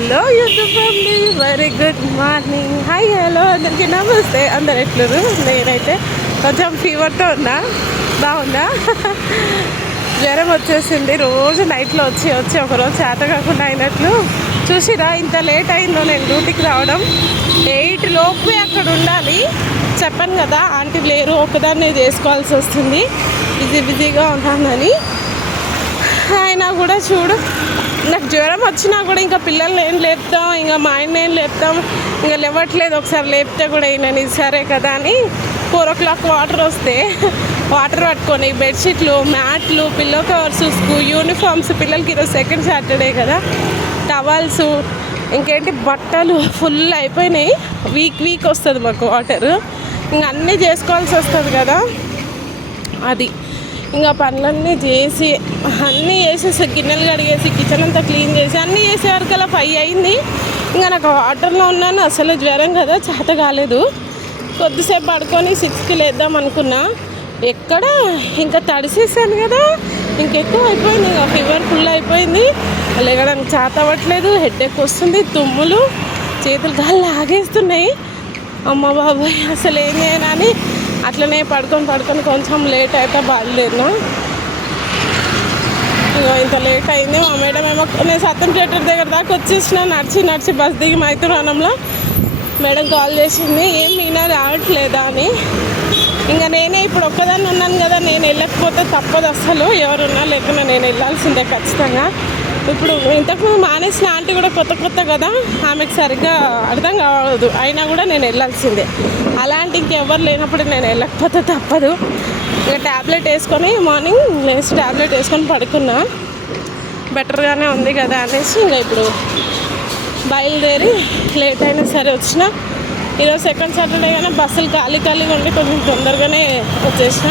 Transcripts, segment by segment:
Hello YouTube family, very good morning. Hi hello అందరికీ నమస్తే. అందరు ఎట్లురు? నేనైతే కొంచెం ఫీవర్తో ఉన్నా. బాగుందా? జ్వరం వచ్చేసింది. రోజు నైట్లో వచ్చి ఒకరోజు చేత కాకుండా అయినట్లు. చూసిరా ఇంత లేట్ అయిందో నేను డ్యూటీకి రావడం. 8 లోపే అక్కడ ఉండాలి. చెప్పాను కదా ఆంటీ లేరు, ఒకదాన్ని చేసుకోవాల్సి వస్తుంది, బిజీగా ఉంటానని. అయినా కూడా చూడు, నాకు జ్వరం వచ్చినా కూడా ఇంకా పిల్లల్ని ఏం లేపుతాం, ఇంకా మా ఆయన ఏం లేపుతాం, ఇంకా లేవట్లేదు. ఒకసారి లేపితే కూడా అయినని సరే కదా అని 4 o'clock వాటర్ వస్తే వాటర్ పట్టుకొని బెడ్షీట్లు, మ్యాట్లు, పిల్లో కవర్స్, యూనిఫామ్స్, పిల్లలకి ఈరోజు సెకండ్ సాటర్డే కదా, టవల్స్, ఇంకేంటి బట్టలు ఫుల్ అయిపోయినాయి. వీక్ వస్తుంది మాకు వాటర్. ఇంకా అన్నీ చేసుకోవాల్సి వస్తుంది కదా. అది ఇంకా పనులన్నీ చేసి అన్నీ చేసేసి గిన్నెలు కడిగేసి కిచెన్ అంతా క్లీన్ చేసి అన్నీ చేసేవరకల్లా 5 అయింది. ఇంకా నాకు వాటర్లో ఉన్నాను, అసలు జ్వరం కదా చేత కాలేదు. కొద్దిసేపు పడుకొని 6కి లేద్దాం అనుకున్నా. ఎక్కడ ఇంకా తడిసేసాను కదా, ఇంకెక్కువ అయిపోయింది. ఇంకా ఫీవర్ ఫుల్ అయిపోయింది. లేగడానికి చేత అవ్వట్లేదు, హెడేక్ వస్తుంది, తుమ్ములు, చేతులు కాళ్ళు ఆగేస్తున్నాయి. అమ్మ బాబాయ్ అసలు ఏం చేయనని అట్లనే పడుకొని కొంచెం లేట్ అయితే బాగలేదు. ఇగో ఇంత లేట్ అయింది. మా మేడం ఏమో నేను సత్యం థియేటర్ దగ్గర దాకా వచ్చేసిన నడిచి బస్ దిగి మైత్రానంలో మేడం కాల్ చేసింది, ఏం మీనా రావట్లేదా అని. ఇంకా నేనే ఇప్పుడు ఒక్కదాన్ని ఉన్నాను కదా, నేను వెళ్ళకపోతే తప్పదు అసలు. ఎవరున్నా లేకుండా నేను వెళ్ళాల్సిందే ఖచ్చితంగా. ఇప్పుడు ఇంతకుముందు మానేసిన ఆంటీ కూడా కొత్త కదా, ఆమెకు సరిగ్గా అర్థం కావద్దు, అయినా కూడా నేను వెళ్ళాల్సిందే. అలాంటి ఇంకెవరు లేనప్పుడు నేను వెళ్ళకపోతే తప్పదు. ఇక ట్యాబ్లెట్ వేసుకొని మార్నింగ్ లేచి ట్యాబ్లెట్ వేసుకొని పడుకున్నా, బెటర్గానే ఉంది కదా అనేసి ఇంకా ఇప్పుడు బయలుదేరి లేట్ అయినా సరే వచ్చిన. ఈరోజు సెకండ్ సాటర్డే కానీ బస్సులు ఖాళీగా ఉండి కొంచెం తొందరగానే వచ్చేసిన.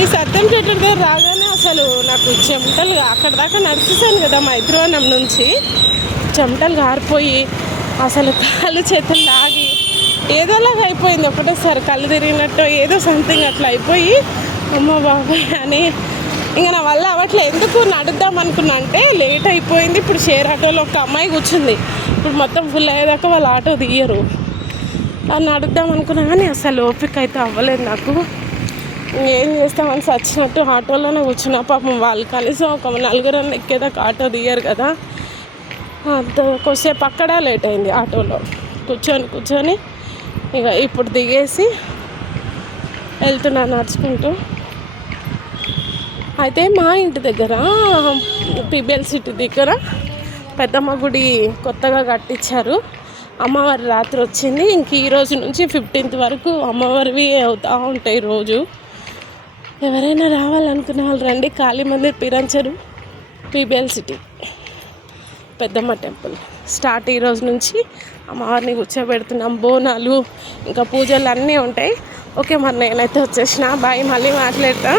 ఈ సత్యం థియేటర్ దగ్గర రాగానే అసలు నాకు చెమటలు, అక్కడ దాకా నడిచేసాను కదా మైత్రివనం నుంచి, చెమటలు గారిపోయి అసలు కాళ్ళు చేతులు లాగి ఏదోలాగా అయిపోయింది. ఒకటేసారి కళ్ళు తిరిగినట్టు ఏదో సంథింగ్ అట్లా అయిపోయి అమ్మ బాబాయ్ అని ఇంకా నా వల్ల అవ్వట్లేదు. ఎందుకు నడుద్దాం అనుకున్నా అంటే లేట్ అయిపోయింది. ఇప్పుడు షేర్ ఆటోలో ఒక అమ్మాయి కూర్చుంది. ఇప్పుడు మొత్తం ఫుల్ అయ్యేదాకా వాళ్ళు ఆటో తీయరు. అది నడుద్దాం అనుకున్నా కానీ అసలు ఓపిక అయితే అవ్వలేదు నాకు. ఏం చేస్తామని వచ్చినట్టు ఆటోలోనే కూర్చున్నా. పాపం వాళ్ళు కనీసం ఒక 4 ఎక్కేదాకా ఆటో తీయరు కదా. అంత కొద్దిసేపు అక్కడ లేట్ అయింది ఆటోలో కూర్చొని ఇక ఇప్పుడు దిగేసి వెళ్తున్నాను నడుచుకుంటూ. అయితే మా ఇంటి దగ్గర పిబిఎల్ సిటీ దగ్గర పెద్దమ్మ గుడి కొత్తగా కట్టించారు. అమ్మవారి రాత్రి వచ్చింది. ఇంక ఈ రోజు నుంచి 15th వరకు అమ్మవారివి అవుతూ ఉంటాయి రోజు. ఎవరైనా రావాలనుకునే వాళ్ళు రండి. కాళీ మందిర్, పిరంచెరు, పిబిఎల్ సిటీ, పెద్దమ్మ టెంపుల్ స్టార్ట్ ఈ రోజు నుంచి. అమ్మవారిని కూర్చోబెడుతున్నాం. బోనాలు ఇంకా పూజలు అన్నీ ఉంటాయి. ఓకే మరి నేనైతే వచ్చేసిన. బాయ్, మళ్ళీ మాట్లాడతా.